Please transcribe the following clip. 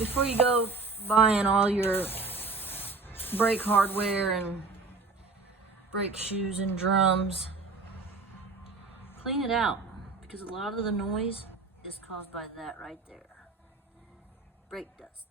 before you go buying all your brake hardware and brake shoes and drums, clean it out, because a lot of the noise is caused by that right there. Brake dust.